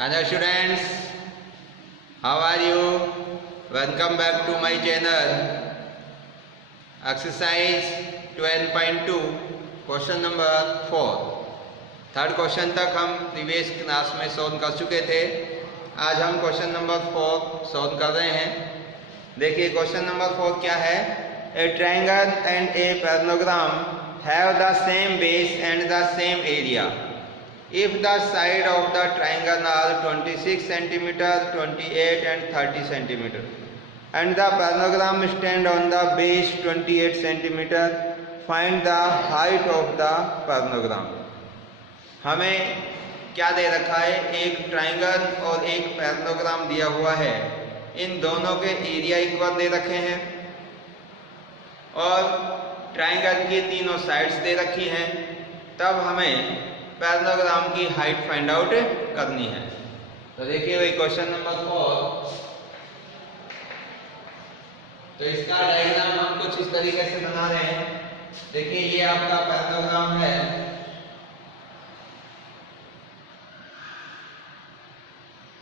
Hello students, how are you? Welcome back to my channel. Exercise 12.2 question number 4। Third question तक हम previous class में solve कर चुके थे। आज हम क्वेश्चन नंबर 4 सॉल्व कर रहे हैं। देखिए क्वेश्चन नंबर 4 क्या है। ए triangle and a parallelogram have the same base and the same area if the side of the triangle are 26 cm, 28 and 30 cm and the parallelogram stand on the base 28 cm, find the height of the parallelogram। हमें क्या दे रखा है, एक triangle और एक parallelogram दिया हुआ है। इन दोनों के एरिया इक्वल दे रखे हैं और ट्रायंगल की तीनों साइड्स दे रखी हैं। तब हमें पैरेललोग्राम की हाइट फाइंड आउट करनी है। तो देखिए वही क्वेश्चन नंबर 4। तो इसका डायग्राम हम कुछ इस तरीके से बना रहे हैं। देखिए ये आपका पैरेललोग्राम है।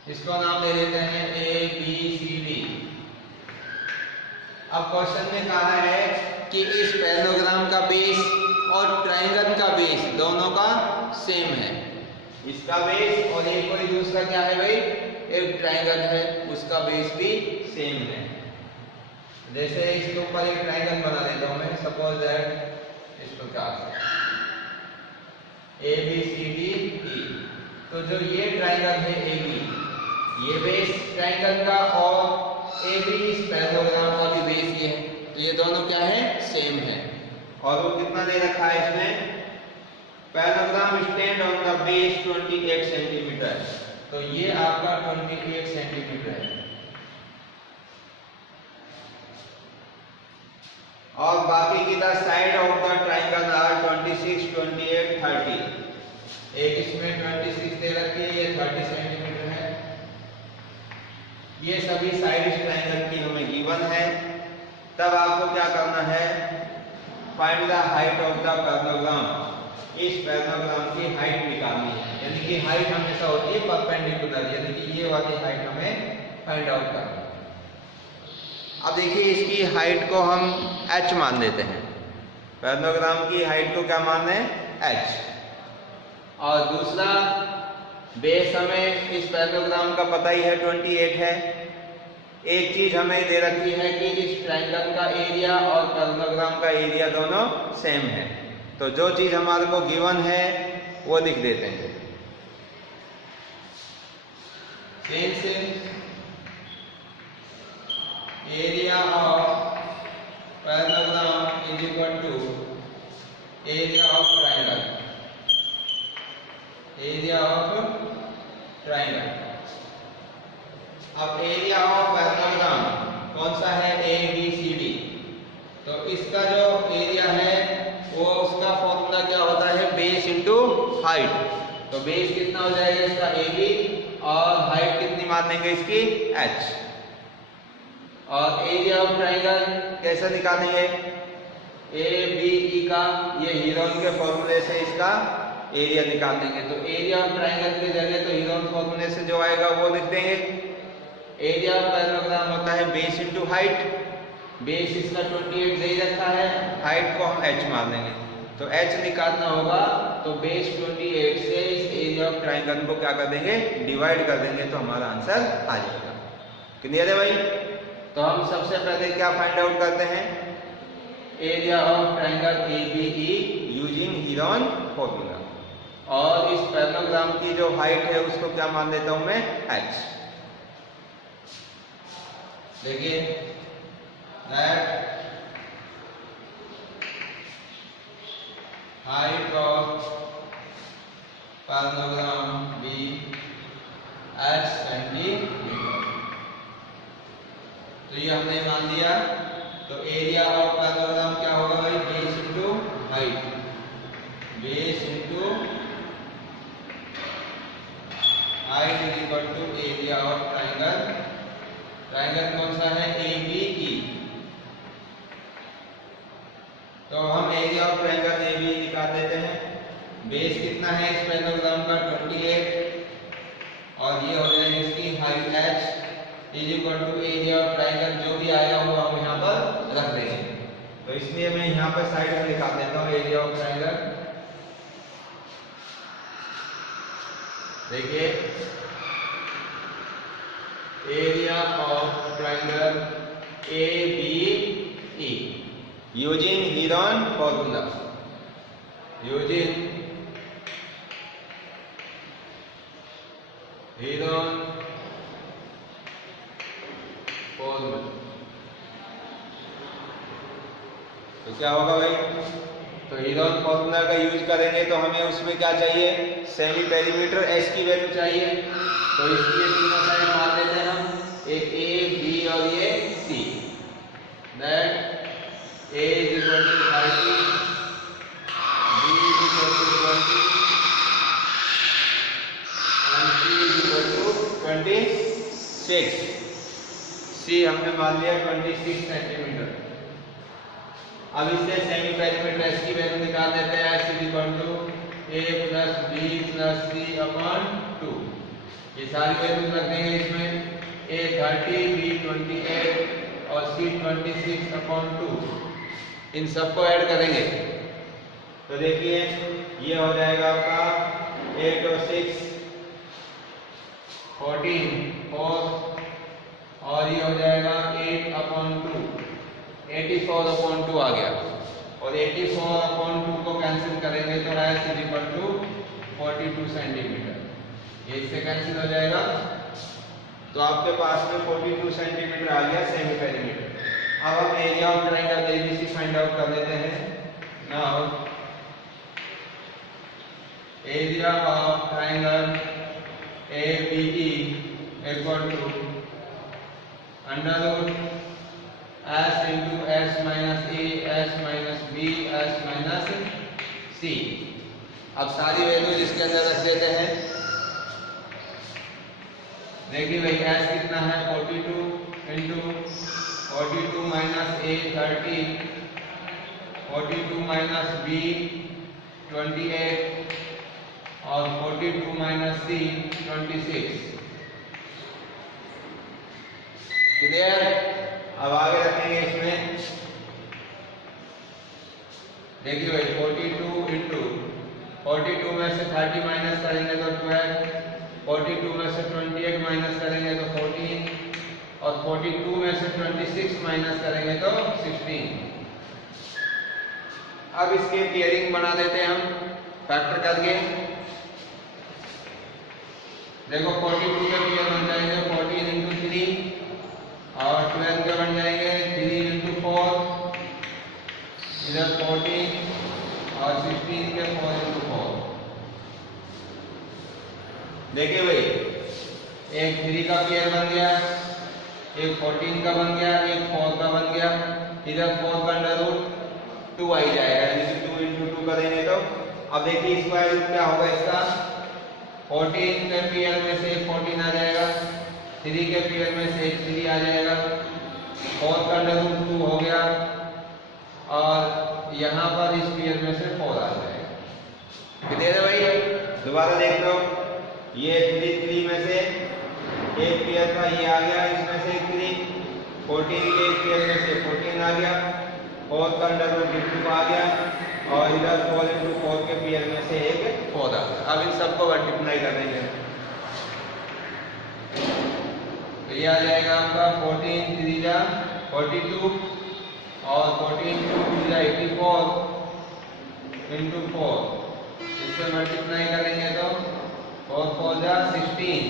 इसको नाम दे देते हैं ABCD। अब क्वेश्चन में कहा है कि इस पैरेललोग्राम का बेस और ट्रायंगल का बेस दोनों का सेम है। इसका बेस और एक कोई दूसरा क्या है भाई, एक ट्रायंगल है, उसका बेस भी सेम है। जैसे इसके ऊपर एक ट्रायंगल बना देता हूं मैं, सपोज दैट इस प्रकार ABCDE। तो जो ये ट्रायंगल है AB, ये बेस ट्रायंगल का और AB इस पैरेललोग्राम का भी बेस ये है। तो ये दोनों क्या है, सेम है। और वो कितना दे रखा है इसमें, parallelogram stand on the base 28 centimetre. तो ये आपका 28 सेंटीमीटर है। और बाकी की the side of the triangle are 26, 28, 30। एक इसमें 26 दे रखी है, ये 30 सेंटीमीटर है। ये सभी साइड इस ट्रायंगल की हमें गिवन है। तब आपको क्या करना है, find the height of the parallelogram. इस पैरेललोग्राम की हाइट निकालनी है। यानी कि हाइट हमेशा होती है परपेंडिकुलर, यानी कि ये वाली हाइट हमें फाइंड आउट करनी है। अब देखिए इसकी हाइट को हम h मान देते हैं। पैरेललोग्राम की हाइट को क्या मान रहे हैं, h। और दूसरा बेस हमें इस पैरेललोग्राम का पता ही है 28 है। एक चीज हमें दे रखी है कि इस ट्रायंगल का एरिया और पैरेललोग्राम का एरिया दोनों सेम है। तो जो चीज हमारे को गिवन है वो लिख देते हैं। Area of parallelogram is equal to area of triangle. Area of triangle. अब एरिया ऑफ पैरेललोग्राम कौन सा है, ABCD। तो इसका जो एरिया है वो उसका फॉर्मूला क्या होता है, बेस इनटू हाइट। तो बेस कितना हो जाएगा इसका AB और हाइट कितनी मान लेंगे इसकी, h। और एरिया ऑफ ट्रायंगल कैसे निकालेंगे, ABE का ये हीरोन के फॉर्मूले से इसका एरिया निकाल देंगे। तो एरिया ऑफ ट्रायंगल के जगह तो हीरोन फॉर्मूले से जो आएगा वो लिख देंगे। एरिया ऑफ पैरेललोग्राम होता है बेस इनटू हाइट। बेस इसका 28 दे रखा है, हाइट को हम h मान देंगे। तो h निकालना होगा तो बेस 28 से इस एरिया ऑफ ट्रायंगल को क्या कर देंगे, डिवाइड कर देंगे। तो हमारा आंसर आ जाएगा। क्लियर है भाई। तो हम सबसे पहले क्या फाइंड आउट करते हैं, area of triangle ABE using Heron formula. और इस पैरेललोग्राम की जो हाइट है उसको क्या मान देता हूं मैं, h। देखिए that height of parallelogram be h centimetre. तो ये हमने मान दिया। तो एरिया ऑफ पैरेललोग्राम क्या होगा भाई, base into height. Base into height is equal to area of triangle. Triangle कौन सा है, ABE। तो हम एरिया ऑफ ट्रायंगल ABE निकाल देते हैं। बेस कितना है इस पैरेललोग्राम का, 28 और ये is equal to area of triangle, जो भी आएगा वो हम यहाँ पर रख देंगे। तो इसलिए मैं यहाँ पर साइड में लिखा देता हूँ एरिया ऑफ ट्राइंगल। देखिए area of triangle ABE using Heron formula, using Heron formula. तो क्या होगा भाई, तो हीरोन फॉर्मूला का यूज करेंगे तो हमें उसमें क्या चाहिए, सेमी पेरीमीटर एस की वैल्यू चाहिए। तो इसलिए तीनों साइड मान लेते हैं हम, एक ए बी और ये सी, that A is equal to 30, B is equal to 20 and C is equal to 26। C हमने मान लिया 26 सेंटीमीटर। अब इससे सेमी पेरीमीटर एस की वैल्यू निकाल देते हैं। S is equal to A plus B plus C upon 2। ये सारी वैल्यू रख देंगे इसमें, A 30, B 28 और C 26 upon 2। इन सबको ऐड करेंगे तो देखिए ये हो जाएगा आपका 8 और 6 14 4 और ये हो जाएगा 8 अपॉन 2 84 अपॉन 2 आ गया। और 84 अपॉन 2 को कैंसिल करेंगे तो S is equal to 42 centimetre, ये इससे कैंसिल हो जाएगा। तो आपके पास में 42 सेंटीमीटर आ गया सेमी पेरीमीटर। अब हम area of triangle ABC find out कर लेते हैं। Now area of triangle ABE equal to under root S into S minus A S minus B S minus C। अब सारी वैल्यू इसके अंदर रख देते हैं। देखिए भाई S कितना है 42 into 42 minus A 30, 42 minus B 28 और 42 माइनस C 26। क्लियर? अब आगे रखेंगे इसमें, देखिए भाई 42 इंटू 42 में से 30 माइनस करेंगे तो 12, 42 में से 28 माइनस करेंगे तो 14 और 42 में से 26 माइनस करेंगे तो 16। अब इसके पेयरिंग बना देते हैं हम फैक्टर करके। देखो 42 के पेयर बन जाएंगे 14 इंटू 3 और 12 के बन जाएंगे 3 इंटू 4, इधर 14 और 16 के 4 इंटू 4। देखिए भाई एक 3 का पेयर बन गया, एक 14 का बन गया, एक 4 का बन गया। इधर 4 का अंडर रूट 2 आ जाएगा, यानी 2 इंटू 2 करेंगे तो अब देखिए स्क्वायर रूट क्या होगा इसका, 14 के पेयर में से 14 आ जाएगा, 3 के पेयर में से 3 आ जाएगा, 4 का अंडर रूट 2 हो गया और यहाँ पर इस पेयर में से 4 आ जाएगा। कितने है भाई, दोबारा देख लो, ये 3 में से एक पेयर का ये आ गया, इसमें से 3, 14 के एक पेयर में से 14 आ गया, 4 का अंडर रूट 2 आ गया और इधर 4 इंटू 4 के पेयर में से एक 4 आ गया। अब इन सबको मल्टीप्लाई कर देंगे तो ये आ जाएगा आपका 14 3 जा 42 और 14 2 जा 84 इंटू 4, इससे मल्टीप्लाई करेंगे तो 4 4 जा 16,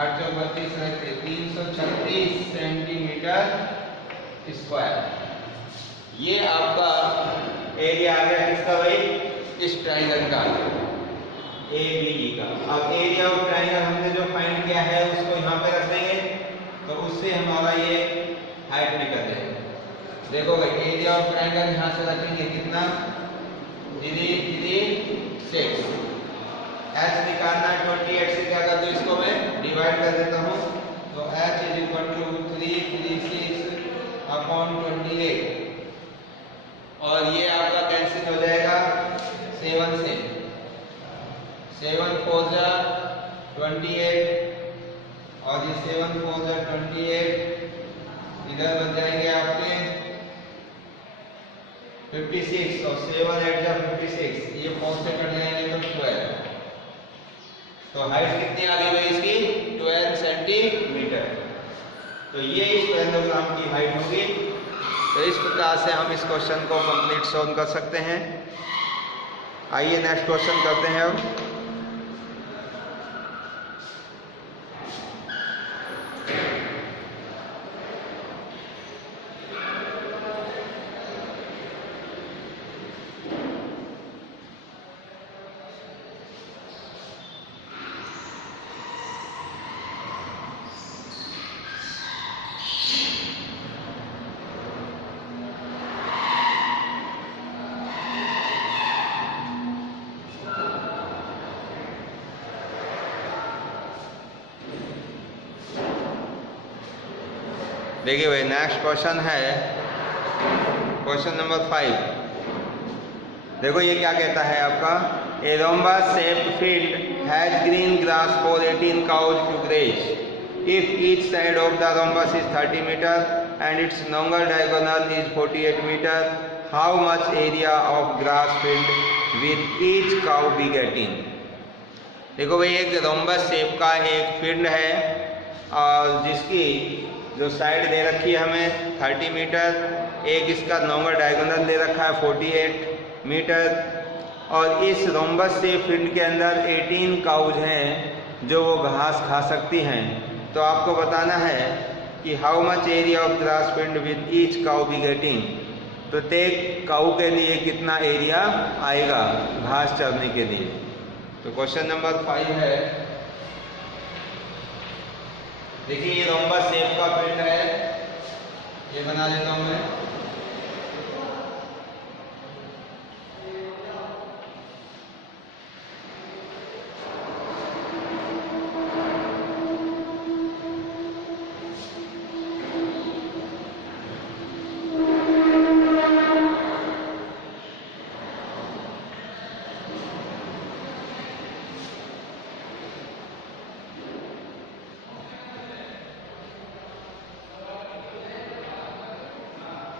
8 32 रहते 336 सेंटीमीटर स्क्वायर। ये आपका एरिया आ गया किसका भाई, इस ट्राइंगल का ABE का। अब एरिया ऑफ ट्राइंगल हमने जो फाइंड किया है उसको यहाँ पे रख देंगे तो उससे हमारा ये हाइट निकल जाएगा। देखो भाई एरिया ऑफ ट्राइंगल यहाँ से रखेंगे कितना, 3 6, H निकालना 28 से क्या कर दो इसको मैं डिवाइड कर देता हूँ तो H is equal to 336 upon 28 और ये आपका कैंसिल हो जाएगा 7 से, 7 4 जा 28 और ये 7 4 जा 28, इधर बन जाएंगे आपके 56 और 7 8 जा 56, ये 4 से कट जाएंगे तो 12। तो हाइट कितनी आ गई भाई इसकी 12 सेंटीमीटर। तो ये इस पैरेललोग्राम की हाइट होगी। तो इस प्रकार से हम इस क्वेश्चन को कंप्लीट सॉल्व कर सकते हैं। आइए नेक्स्ट क्वेश्चन करते हैं अब। देखिए भाई नेक्स्ट क्वेश्चन है क्वेश्चन नंबर 5। देखो ये क्या कहता है आपका, a rhombus shaped field has green grass for 18 cows to graze. If each side of the rhombus is 30 meter and its longer diagonal is 48 meter, how much area of grass field will each cow be getting? देखो भाई एक rhombus shape का एक field है और जिसकी जो side दे रखी है हमें 30 मीटर, एक इसका लॉन्गर डायगोनल दे रखा है 48 मीटर और इस रोम्बस से फील्ड के अंदर 18 काउज हैं जो वो घास खा सकती हैं। तो आपको बताना है कि how much area of grass field with each cow be getting, प्रत्येक काउ के लिए कितना एरिया आएगा घास चरने के लिए। तो क्वेश्चन नंबर 5 है, देखिए ये रोम्बस शेप का फील्ड है, ये बना देता हूं मैं।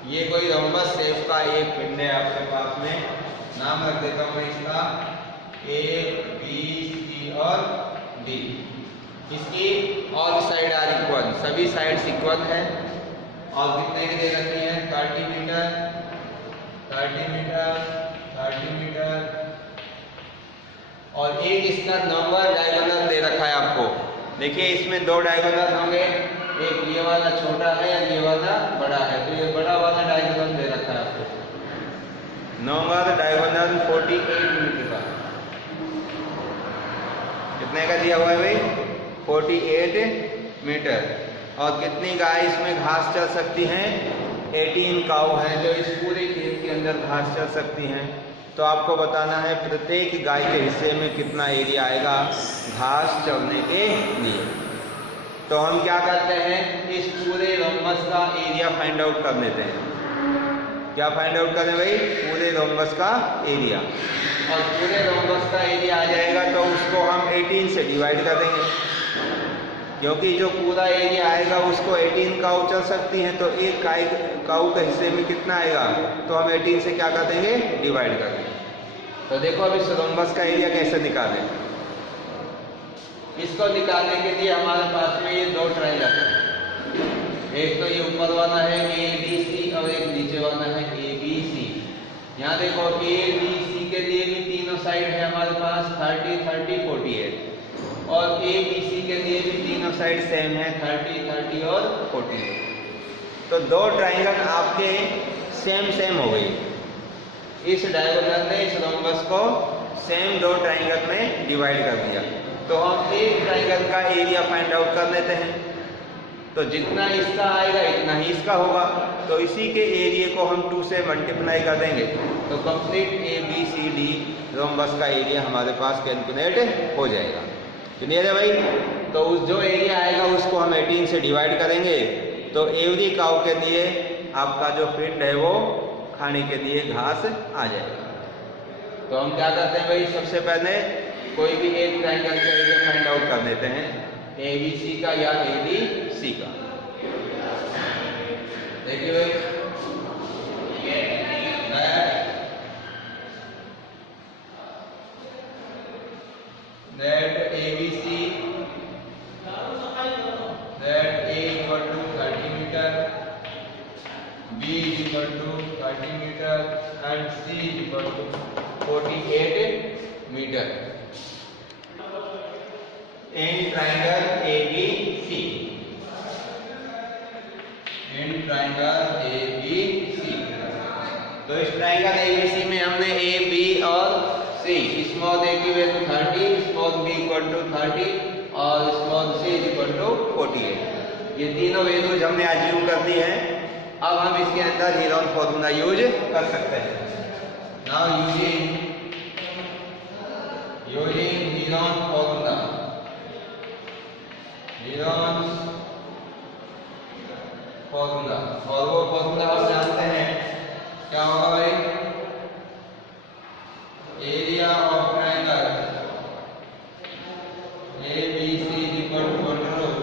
ये कोई रोम्बस शेप का एक पिंड है आपके पास में, नाम रख देता हूं मैं इसका A B C और D। इसकी ऑल साइड आर इक्वल, सभी साइड्स इक्वल है और कितने की दे रखी है 30 मीटर 30 मीटर 30 मीटर और एक इसका नंबर डायगोनल दे रखा है आपको। देखिए इसमें दो डायगोनल होंगे, एक ये वाला छोटा है या ये वाला बड़ा है, तो ये बड़ा वाला डायगोनल दे रखा है आपको, नंबर डायगोनल 48 मीटर का। कितने का दिया हुआ है भाई 48 मीटर। और कितनी गाय इसमें घास चल सकती हैं 18 काऊ है जो इस पूरे खेत के अंदर घास चल सकती हैं। तो आपको बताना है प्रत्येक गाय के हिस्से में कितना एरिया आएगा घास चरने के लिए। तो हम क्या करते हैं, इस पूरे रोम्बस का एरिया फाइंड आउट कर लेते हैं। क्या फाइंड आउट करें भाई, पूरे रोम्बस का एरिया। और पूरे रोम्बस का एरिया आ जाएगा तो उसको हम 18 से डिवाइड कर देंगे, क्योंकि जो पूरा एरिया आएगा उसको 18 काऊ चल सकती हैं, तो एक काऊ के हिस्से में कितना आएगा, तो हम 18 से क्या कर देंगे डिवाइड कर देंगे। तो देखो अब इस रोम्बस का एरिया कैसे निकालें। इसको निकालने के लिए हमारे पास में ये दो ट्रायंगल है, एक तो ये ऊपर वाला है ABC और एक नीचे वाला है ABC। यहाँ देखो ABC के लिए भी तीनों साइड है हमारे पास 30 30 48 और ABC के लिए भी तीनों साइड सेम है 30 30 और 48। तो दो ट्रायंगल आपके सेम हो गई। इस डायगोनल ने इस रोम्बस को सेम दो ट्रायंगल में डिवाइड कर दिया। तो हम एक ट्रायंगल का एरिया फाइंड आउट कर लेते हैं, तो जितना इसका आएगा इतना ही इसका होगा, तो इसी के एरिया को हम 2 से मल्टीप्लाई कर देंगे तो कंप्लीट ABCD रोम्बस का एरिया हमारे पास कैलकुलेट हो जाएगा। क्लियर है भाई। तो उस जो एरिया आएगा उसको हम 18 से डिवाइड करेंगे, तो एवरी काऊ के लिए आपका जो फील्ड है वो खाने के लिए घास आ जाएगा। तो हम क्या करते हैं भाई, सबसे पहले कोई भी एक ट्रायंगल का एरिया फाइंड आउट कर लेते हैं। ABC का या ABC का। देखिए भाई, that ABC, that A equal to 30 meter, B is equal to 30 meter and C is equal to 48 meter in triangle ABC, in triangle ABC। तो इस ट्राइंगल ABC में हमने A, B और C, स्मॉल a की value 30, small b equal to 30 और small c is equal to 48, ये तीनों values हमने अज्यूम कर दी हैं। अब हम इसके अंदर हेरोन फॉर्मूला यूज कर सकते हैं। Now using Heron formula, Heron formula, और वो फॉर्मूला आप जानते हैं क्या होगा भाई? Area of triangle ABC is equal to under root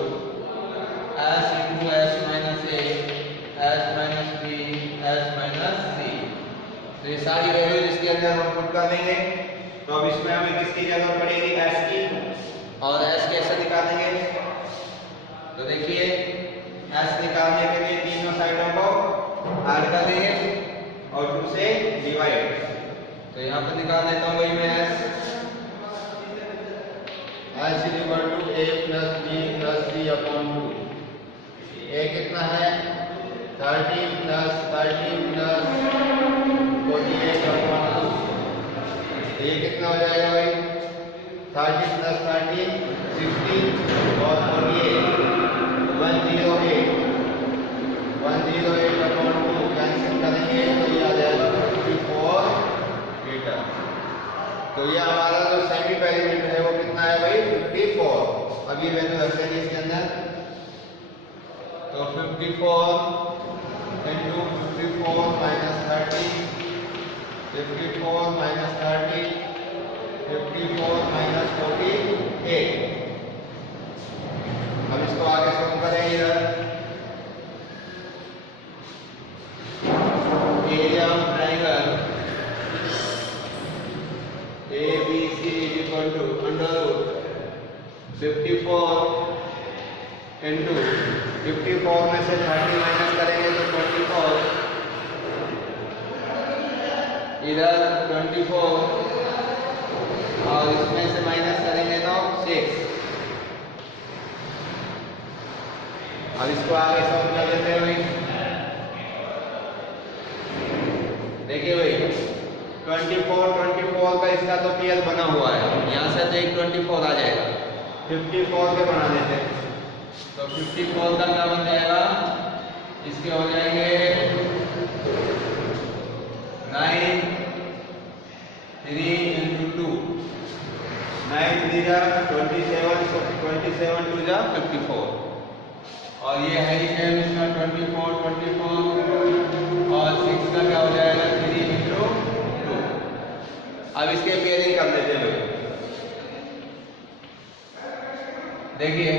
S into S minus A, S minus B, S minus C। तो ये सारी वैल्यूज इसके अंदर हम पुट कर देंगे। तो अब इसमें हमें किसकी जरूरत पड़ेगी? S की। और S कैसे निकालेंगे? तो देखिए, S निकालने के लिए तीनों साइडों को ऐड कर देंगे और 2 से डिवाइड। तो यहाँ पे निकाल देता हूँ भाई मैं S is equal to A plus B plus C upon 2। A कितना है? 30 प्लस 30 प्लस 48 अपॉन 2। ये कितना हो जाएगा भाई? 30 प्लस 30 60 और 48 108 अपॉन 2 कैंसिल करेंगे तो ये आ जाएगा 54 मीटर। तो ये हमारा जो सेमी पेरीमीटर है वो कितना है भाई? 54। अब ये वैल्यू रख देंगे इसके अंदर। तो 54 into 54 minus 30, 54 minus 30, 54 minus 48। अब इसको आगे सॉल्व करेंगे इधर। Area of triangle ABC is equal to under root 54 into 54 में से 30 माइनस करेंगे तो 24, इधर 24 और इसमें से माइनस करेंगे तो 6। अब इसको आगे सॉल्व कर लेते हैं भाई। देखिए भाई, 24 का इसका तो पेयर बना हुआ है, यहाँ से तो एक 24 आ जाएगा। 54 के बना देते हैं। तो 54 का क्या बन जाएगा? इसके हो जाएंगे 9 3 into 2, 9 3 जा 27, 27 2 जा 54 और ये है सेम इसका 24 और 6 का क्या हो जाएगा? 3 into 2। अब इसके पेयरिंग कर देते हैं भाई। देखिए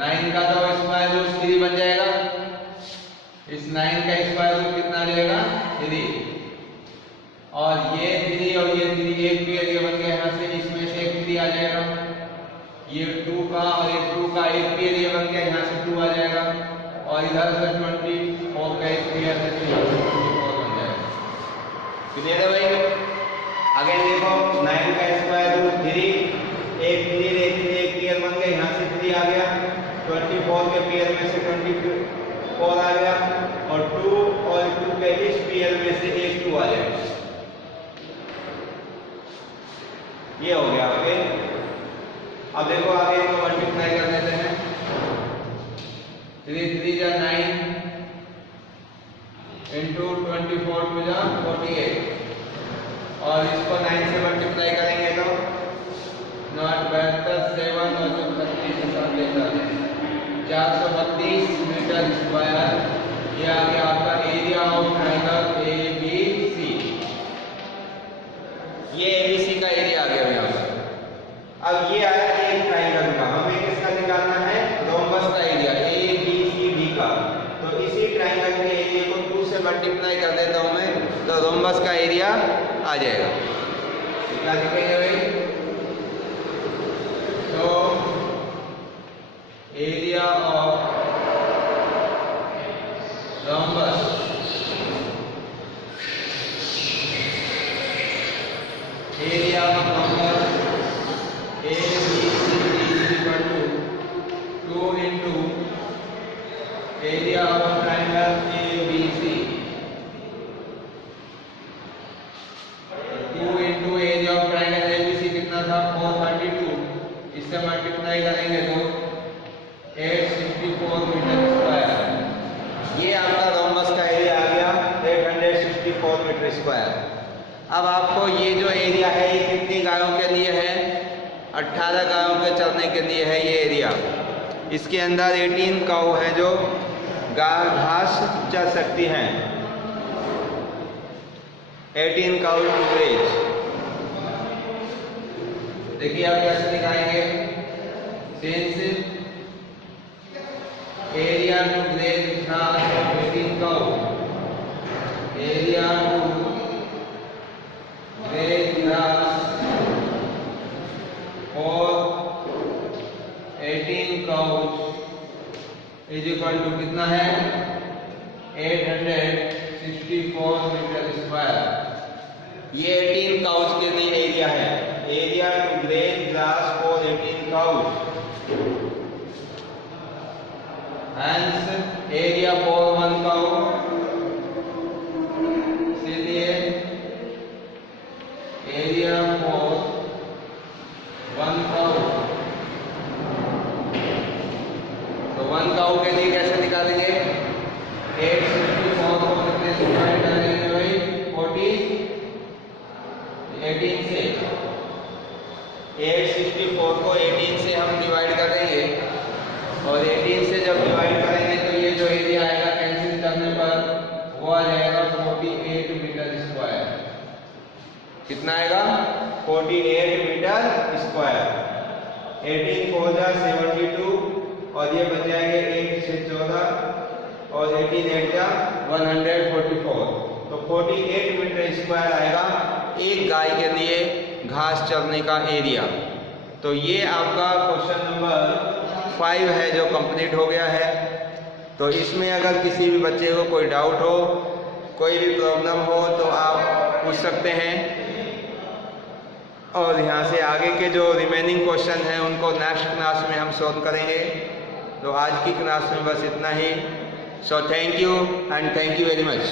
9 का तो स्क्वायर रूट 3 बन जाएगा। इस 9 का स्क्वायर रूट कितना आ जाएगा? 3 और ये 3 और ये 3 एक पेयर ये बन गया। यहाँ से इसमें से एक 3 आ जाएगा। ये 2 का और ये 2 का एक पेयर ये बन गया, यहाँ से 2 आ जाएगा और इधर से 24 का एक पेयर है तो 24 बन जाएगा। क्लियर है भाई? अगेन देखो 9 का स्क्वायर रूट 3, एक पेयर बन गया, यहाँ से 3 आ गया। 24 के पेयर में से 24 आ गया और 2 और 2 के इस पेयर में से एक 2 आ जाएगा। ये हो गया। ओके, अब देखो आगे इनको मल्टीप्लाई कर देते हैं। 3 3 जा 9 into 24 2 जा 48 और इसको 9 से मल्टीप्लाई करेंगे तो 9 72 7 और 36 432 मीटर स्क्वायर। ये आ गया आपका एरिया ऑफ ट्रायंगल ABC। ये ABC का एरिया आ गया यहाँ पर। अब ये आया एक मल्टीप्लाई कर देता हूँ मैं, तो रोम्बस का एरिया आ जाएगा। क्या लिखेंगे भाई? तो area of rhombus two into area of triangle ABC, 2 into area of triangle ABC कितना था? 432, इससे मल्टीप्लाई करेंगे तो 864 मीटर स्क्वायर। ये आपका रोम्बस का एरिया आ गया 864 मीटर स्क्वायर। अब आपको ये जो एरिया है ये कितनी गायों के लिए है? 18 गायों के चरने के लिए है ये एरिया। इसके अंदर 18 काऊ हैं जो घास चर सकती हैं। 18 काऊ टू ग्रेज। देखिए आप कैसे दिखाएंगे? सिंस एरिया टू ग्रेज घास 18 काऊ, एरिया टू ग्रेज घास और 18 काउच इज इक्वल टू कितना है? 864 मीटर स्क्वायर। ये 18 काउच के लिए एरिया है। Area to graze grass for 18 cows, hence area for 1 cow, इसलिए एरिया फॉर 1 काउ। तो 1 काउ के लिए कैसे निकालेंगे? 864 को कितने से डिवाइड करेंगे भाई? 18 से। 864 को 18 से हम डिवाइड करेंगे और 18 से जब डिवाइड करेंगे तो ये जो एरिया आएगा कैंसिल करने पर वो आ जाएगा 48 मीटर स्क्वायर। कितना आएगा? 48 मीटर स्क्वायर। 18 4 जा 72 और ये बच जाएंगे 8 से 14 और 18 8 जा 144। तो 48 मीटर स्क्वायर आएगा एक गाय के लिए घास चरने का एरिया। तो ये आपका क्वेश्चन नंबर 5 है जो कंप्लीट हो गया है। तो इसमें अगर किसी भी बच्चे को कोई डाउट हो, कोई भी प्रॉब्लम हो तो आप पूछ सकते हैं। और यहाँ से आगे के जो रिमेनिंग क्वेश्चन हैं उनको नेक्स्ट क्लास में हम सॉल्व करेंगे। तो आज की क्लास में बस इतना ही। So thank you and thank you very much.